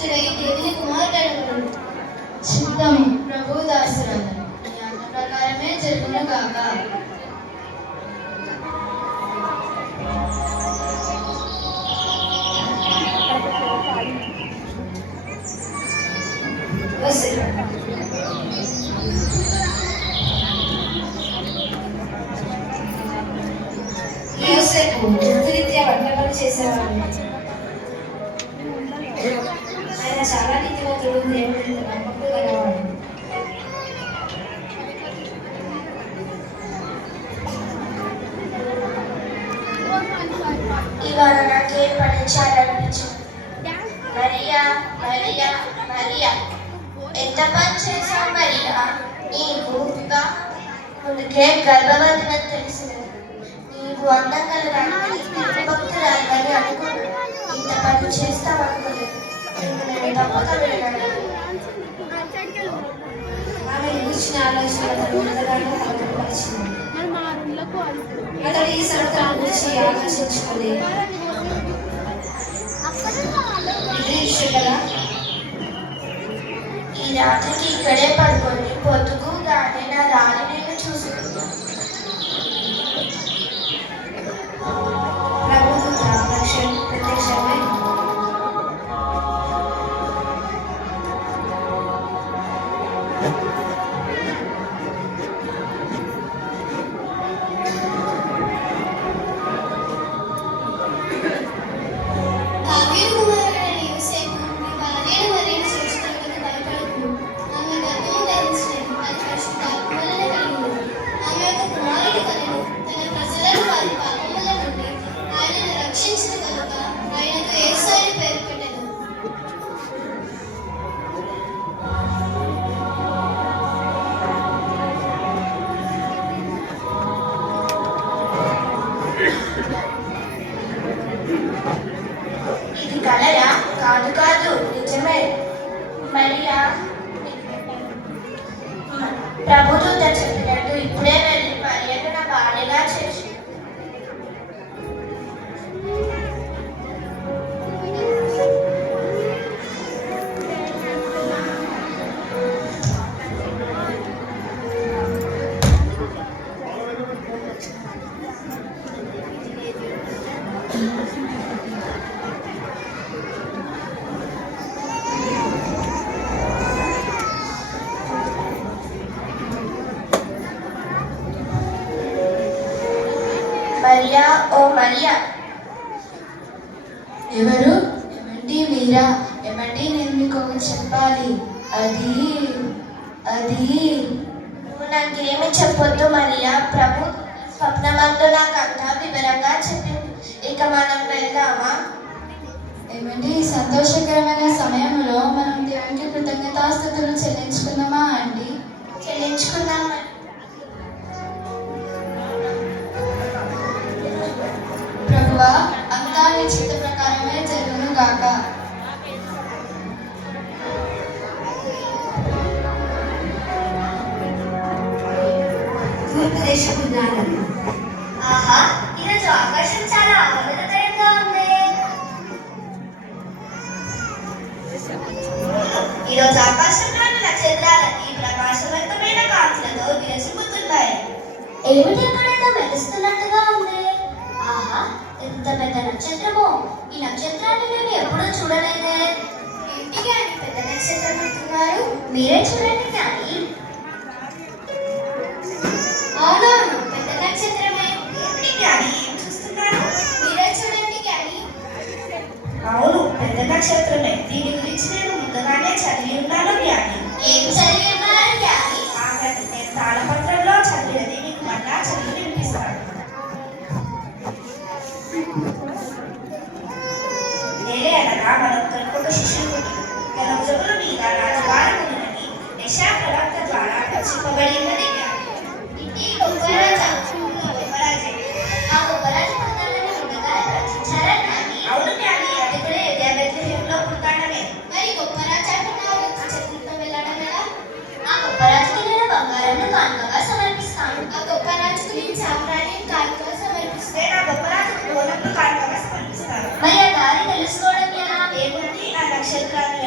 పరిశుద్ధుడై దేవుని కుమారుడను. చిత్తము ప్రభు దాసురాలను నీ ఆజ్ఞ ప్రకారమే జరుగును గాక. యోసేపు వృత్తిరీత్యా వంట పని చేసేవాడు. ఆయన చాలా నీతివంతుడు, దేవుడి నమ్మకం గలవాడు. ఇవాళ నాకేం పని చేయాలనిపించింది. మరియా మరియా మరియా, ఎంత పని చేశావు మరియా? నీకు ముందుకే గర్భవతిని తెలిసినది. నీవు అందంగా భక్తురాలని అనుకున్నాను. ఇంత పని చేస్తావనుకోలేదు. నేను తప్పక వెళ్ళాను. ఆమె కూర్చిన ఆలోచనలను ముందుగానే పరిచింది. అతడు ఈ సంవత్సరం గురించి ఆకర్షించుకుంది. ఈ రాత్రికి ఇక్కడే పడుకొని పొద్దుగుగానే నా రాణి నేను చూసుకున్నాను. ప్రత్యక్షమై ఇది కలరా? కాదు కాదు, నిజమే. మరియా ప్రభుదూత చెప్పినట్టు ఇప్పుడే వెళ్ళి మరియను నా భార్యగా చేసి మరియా, ఓ మరియా. ఎవరు? ఏమండి మీరా? ఏమండి నేను మీకు ఒకటి చెప్పాలి. అది నువ్వు నాకేమి చెప్పొద్దు మరియా. ప్రభు స్వప్నమందు నాకంతా వివరంగా చెప్పింది. ఇక మనం వెళ్దామా? ఏమండి ఈ సంతోషకరమైన సమయంలో మనం దేవునికి కృతజ్ఞతాస్తుతులు చెల్లించుకుందామా అండి? చెల్లించుకుందాం. ప్రభువా, అంతా నీ చిత్త ప్రకారమే జరుగును గాక. తూర్పు దేశపు జ్ఞానం. ఆహా, ఈరోజు ఆకాశం చాలా ఆహ్లాదకరంగా ఉంది. ఈరోజు ఆకాశంలోని నక్షత్రాలన్నీ ప్రకాశవంతమైన కాంతులతో విరసిల్లుతున్నాయి. ఏమిటి ఎక్కడైనా మెరుస్తున్నట్టుగా ఉంది. ఆహా, ఎంత పెద్ద నక్షత్రమో! ఈ నక్షత్రాన్ని నేను ఎప్పుడూ చూడలేదే. ఇంటికి అని పెద్ద నక్షత్రం అంటున్నారు. మీరే చూడండి కానీ. అవునవును, పెద్ద నక్షత్రమే. ఏమిటి కానీ ఏం చూస్తున్నారు? మీరే చూడండి కానీ. అవును, పెద్ద నక్షత్రమే. దీని గురించి నేను ముందుగానే చదివి ఉన్నాను జ్ఞాని. ఏం చదివి ఉన్నారు జ్ఞాని? ఆగండి, నేను తాళపత్రంలో చదివినది మీకు మళ్ళా చదివి వినిపిస్తాను. నేలే అనగా మరొక శిష్యుడు జగముల మీద రాజవారములని యెషయా ప్రవక్త ద్వారా రచింపబడి ఉన్నది జ్ఞాని. ఇది గొప్పరాజా. ఆ గొప్పరాజు పుట్టాలని ముందుగానే రచించారా జ్ఞాని? అవును జ్ఞాని, అది కూడా బెత్లెహేములో పుట్టాడమే. మరి గొప్పరాజు అంటున్నావు, చతుర్థం వెళ్ళడం ఎలా? ఆ గొప్పరాజుకి నేను బంగారంను కానుకగా సమర్పిస్తాను. ఆ గొప్పరాజుకు నేను సాంబ్రాణిని కానుకగా సమర్పిస్తే నా గొప్పరాజుకు గోధుమలు కానుకగా సమర్పిస్తాను. మరి ఆ దారి తెలుసుకోవడం ఎలా? ఏముంది, ఆ నక్షత్రాన్ని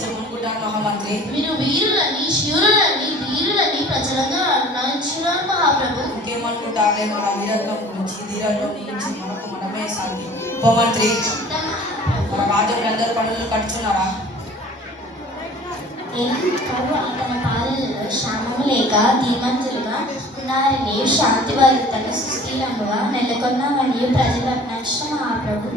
గురించి ఏమనుకుంటారు మహామంత్రి? మీరు వీరులని శూరులని ధీరులని ప్రజలంగా అన్నాయించున్నారు మహాప్రభు. ఇంకేమనుకుంటారులే మన వీరత్వం గురించి ధీరంలో గురించి మనకు మనమే సాగి. ఉపమంత్రి మన రాజ్యం అందరూ పనులు కట్టుచున్నారా? ప్రభు తన పాలనలో శ్యామము లేక ధీమంతులుగా కునారిని శాంతివాదితను సుస్థిరముగా నెలకొన్న మరియు ప్రజల నష్టం మహాప్రభు.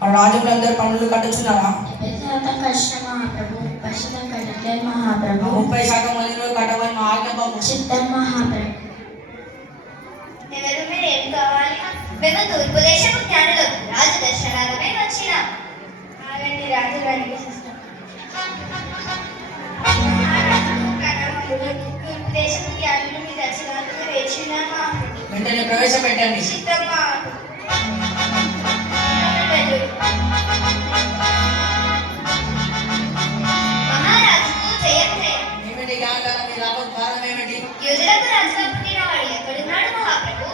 మన రాజ్యం అందరూ పనులు కట్టుచున్నారా? 70% కష్టం మహాప్రభు. 30% కట్టలేదు మహాప్రభు. 30% మందిలో కట్టమని మా ఆజ్ఞాపము. చిత్తం మహాప్రభు. ఎవరు మీరు ఏం కావాలి? మేము తూర్పు దేశపు జ్ఞానులకు రాజు దర్శనాలపై వచ్చినాం. ఆగండి రాజు గారికి తూర్పు దేశపు జ్ఞానులు మీ దర్శనాలకు వేచినామా? వెంటనే ప్రవేశపెట్టండి. చిత్తమ్మా మహారాజుకు జయం జయం. ఏమిటి జ్ఞానాల మీ లాభం కారణం ఏమిటి? యూదులకు రాజుగా పుట్టినవాడు ఎక్కడున్నాడు మహాప్రభు?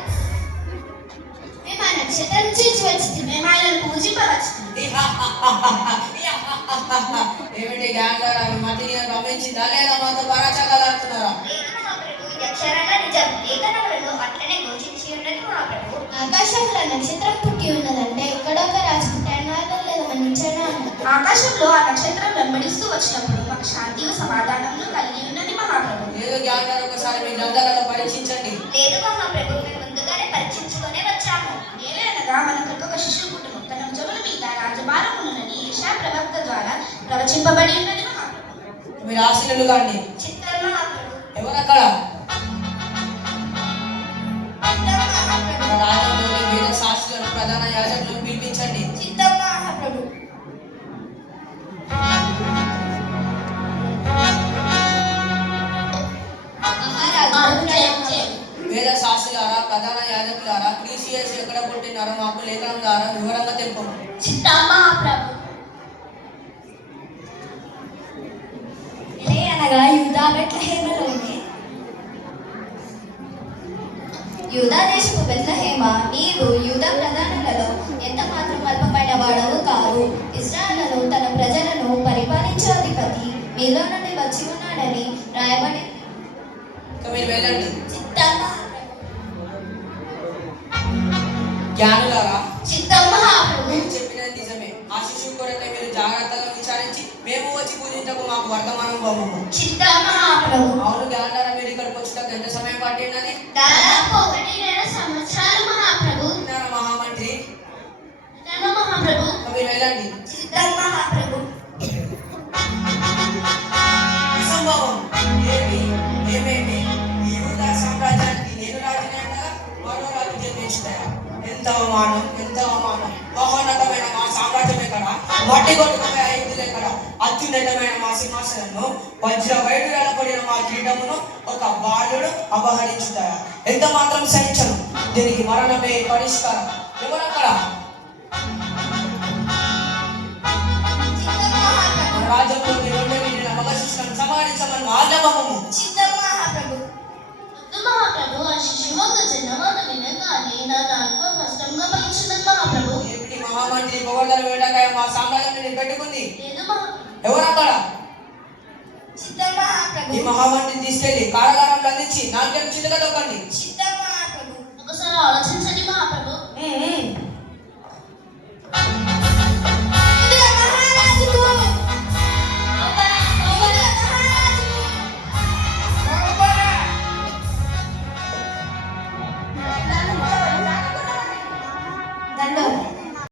మేము ఆ నక్షత్రం చూచి వచ్చింది. మేము ఆయనను పూజింపవచ్చు. ఏమిటి జ్ఞానాల మీ మతిని గమనించిందా లేదా మాతో పరాచకాలాడుతున్నారా? లేదు మహాప్రభు, ఇది అక్షరాల నిజం. లేఖనములలో అట్లనే ఘోషించి ఉన్నది మహాప్రభు. ఆకాశంలో నక్షత్రం పుట్టి ఉన్నదంటే ఎక్కడో ఒక రాజు పుట్టాడో లేదా మన్నించాడో ఆకాశంలో ఆ నక్షత్రం వెంబడిస్తూ వచ్చినప్పుడు మాకు శాంతియు సమాధానములు కలిగి ఉన్నది మహాప్రభు. లేదు జ్ఞానాలు ఒకసారి మీ గ్రంథాలలో పరీక్షించండి. లేదు మహాప్రభు, మేము ముందుగానే పరీక్షించుకునే వచ్చాము. ఏలైనగా మన కొరకు ఒక శిశువు పుట్టును. తన భుజముల మీద రాజభారమునునని యెషయా ప్రవక్త ద్వారా ప్రవచింపబడి ఉన్నది మహాప్రభు. మీరు ఆశీనులు కాండి. చిత్తం మహాప్రభు. ఎవరక్కడ? చిత్తం మహాప్రభు. మన రాజ్యంలోని వేద శాస్త్రులను ప్రధాన యాజకులను పిలిపించండి. చిత్తం మహాప్రభు. వేద శాస్త్రులారా ప్రధాన యాజకులారా క్రీస్తు ఎక్కడ పుట్టినారో మాకు లేఖనం ద్వారా వివరంగా తెలుపము. చిత్తం మహాప్రభు. అనగా యూదా బెత్లెహేములోని యూదా దేశపు బెత్లెహేమ, నీవు యూదా ప్రధానులలో ఎంత మాత్రం అల్పమైన వాడవు కావు. ఇశ్రాయేలును తన ప్రజలను పరిపాలించే అధిపతి మీలో నుండి వచ్చి ఉన్నాడని రాయబడి. మీరు వెళ్ళండి. చిత్తం జ్ఞానులారా చిత్తం మహాప్రభు. మీరు చెప్పినది నిజమే. ఆ శిశువు కొరకై మీరు జాగ్రత్తగా విచారించి మేము వచ్చి పూజించకు మాకు వర్తమానం పంపము. చిత్తం మహాప్రభు. అవును జ్ఞానులారా, మీరు ఇక్కడికి వచ్చేటప్పుడు ఎంత సమయం పట్టిందని? దాదాపు 1.5 సంవత్సరాలు మహాప్రభు. విన్నారా మహామంత్రి? మహాప్రభు. మీరు వెళ్ళండి. చిత్తం మహాప్రభు. అసంభవం. ఏమేమి ఈ యూదా సామ్రాజ్యానికి నేను రాజునే అనగా మరో రాజు జన్మించుతాయా? ఎంత అవమానం, ఎంత అవమానం. మహోన్నతమైన మా సామ్రాజ్యం ఎక్కడ? మట్టి కొట్టుకునే ఐదులు ఎక్కడ? అత్యున్నతమైన మా సింహాసనను వజ్ర వైడూర్యాల పడిన మా కిరీటమును ఒక బాలుడు అపహరించుతాయా? ఎంత మాత్రం సహించను. దీనికి మరణమే పరిష్కారం. ఎవరక్కడ? మన రాజ్యంలో మీరు మగ శిష్యులను సంహరించమని ఆజ్ఞాపము. చిత్తం మహాప్రభు. మహాప్రభు, ఆ శిశువు జన్మవాత వినగానే నా నాలుక స్పష్టంగా పలుకుతున్నది మహాప్రభు. ఏమిటి మహామంత్రి పొగడ్తలు వేటకాయ మా సామ్రాజ్యం పెట్టుకుంది? లేదు మహాప్రభు. ఎవరక్కడ? చిత్తం మహాప్రభు. ఈ మహామంత్రిని తీసుకెళ్లి కారాగారంలో అందించి నాలుగేం చిన్నగా తొక్కండి. చిత్తం మహాప్రభు. ఒకసారి ఆలోచించండి మహాప్రభు. దండోరా.